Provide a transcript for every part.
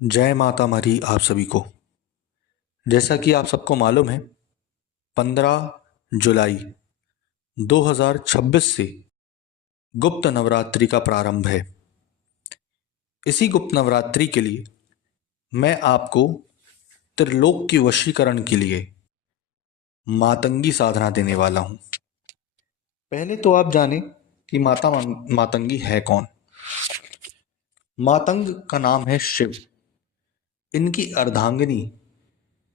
जय माता मरी आप सभी को। जैसा कि आप सबको मालूम है, 15 जुलाई 2026 से गुप्त नवरात्रि का प्रारंभ है। इसी गुप्त नवरात्रि के लिए मैं आपको त्रिलोक की वशीकरण के लिए मातंगी साधना देने वाला हूँ। पहले तो आप जाने कि मातंगी है कौन। मातंग का नाम है शिव। इनकी अर्धांगिनी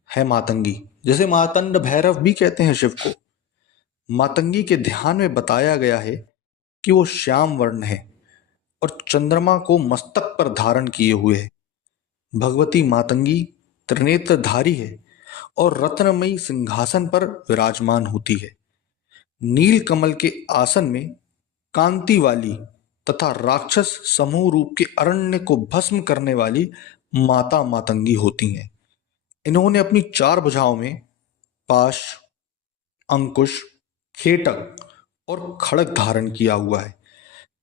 है मातंगी, जैसे मातंड भैरव भी कहते हैं शिव को। मातंगी के ध्यान में बताया गया है कि वो श्याम वर्ण है और चंद्रमा को मस्तक पर धारण किए हुए है। भगवती मातंगी त्रिनेत्रधारी है और रत्नमयी सिंहासन पर विराजमान होती है। नील कमल के आसन में कांति वाली तथा राक्षस समूह रूप के अरण्य को भस्म करने वाली माता मातंगी होती हैं। इन्होंने अपनी 4 भुजाओं में पाश, अंकुश, खेटक और खड़ग धारण किया हुआ है।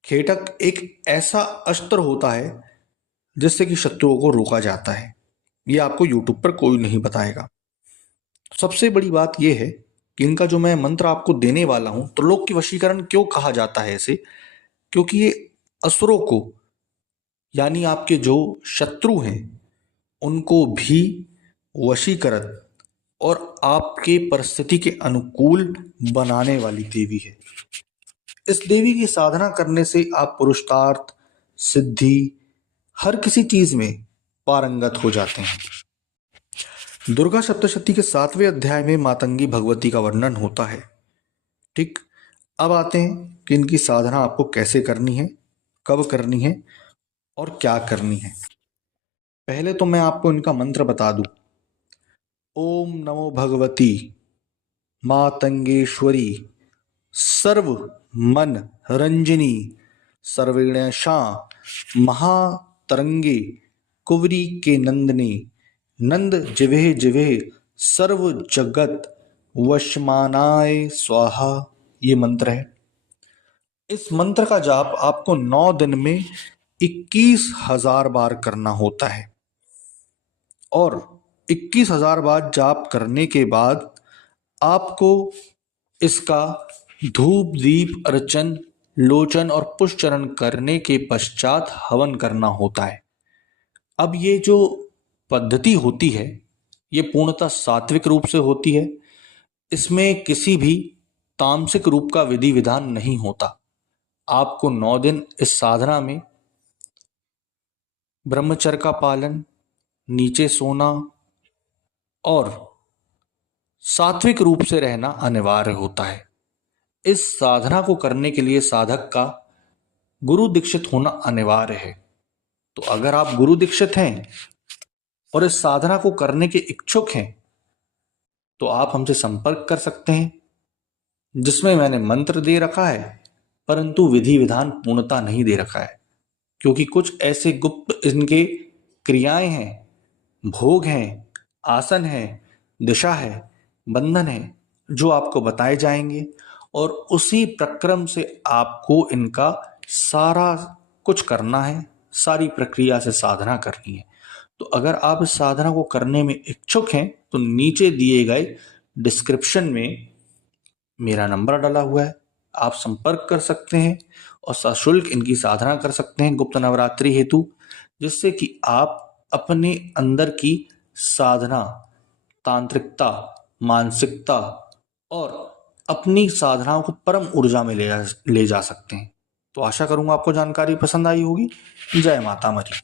खेटक एक ऐसा अस्त्र होता है जिससे कि शत्रुओं को रोका जाता है। ये आपको यूट्यूब पर कोई नहीं बताएगा। सबसे बड़ी बात यह है कि इनका जो मैं मंत्र आपको देने वाला हूं, त्रिलोक की वशीकरण क्यों कहा जाता है इसे, क्योंकि ये असुरों को, यानी आपके जो शत्रु हैं, उनको भी वशीकृत और आपके परिस्थिति के अनुकूल बनाने वाली देवी है। इस देवी की साधना करने से आप पुरुषार्थ, सिद्धि, हर किसी चीज में पारंगत हो जाते हैं। दुर्गा सप्तशती के 7वें अध्याय में मातंगी भगवती का वर्णन होता है। ठीक, अब आते हैं कि इनकी साधना आपको कैसे करनी है, कब करनी है और क्या करनी है। पहले तो मैं आपको इनका मंत्र बता दूं। ओम नमो भगवती मातंगेश्वरी सर्व मन रंजिनी सर्वेणशा महातरंगे कुवरी के नंदनी नंद जिवे जिवे सर्व जगत वशमानाय स्वाहा। ये मंत्र है। इस मंत्र का जाप आपको 9 दिन में 21,000 बार करना होता है और 21,000 बार जाप करने के बाद आपको इसका धूप दीप अर्चन लोचन और पुष्चरण करने के पश्चात हवन करना होता है। अब ये जो पद्धति होती है ये पूर्णतः सात्विक रूप से होती है। इसमें किसी भी तामसिक रूप का विधि विधान नहीं होता। आपको 9 दिन इस साधना में ब्रह्मचर्य का पालन, नीचे सोना और सात्विक रूप से रहना अनिवार्य होता है। इस साधना को करने के लिए साधक का गुरु दीक्षित होना अनिवार्य है। तो अगर आप गुरु दीक्षित हैं और इस साधना को करने के इच्छुक हैं तो आप हमसे संपर्क कर सकते हैं, जिसमें मैंने मंत्र दे रखा है परंतु विधि विधान पूर्णता नहीं दे रखा है, क्योंकि कुछ ऐसे गुप्त इनके क्रियाएं हैं, भोग हैं, आसन है, दिशा है, बंधन है, जो आपको बताए जाएंगे और उसी प्रक्रम से आपको इनका सारा कुछ करना है, सारी प्रक्रिया से साधना करनी है। तो अगर आप इस साधना को करने में इच्छुक हैं तो नीचे दिए गए डिस्क्रिप्शन में मेरा नंबर डाला हुआ है, आप संपर्क कर सकते हैं और सशुल्क इनकी साधना कर सकते हैं गुप्त नवरात्रि हेतु, जिससे कि आप अपने अंदर की साधना, तांत्रिकता, मानसिकता और अपनी साधनाओं को परम ऊर्जा में ले जा सकते हैं। तो आशा करूंगा आपको जानकारी पसंद आई होगी। जय माता मरी।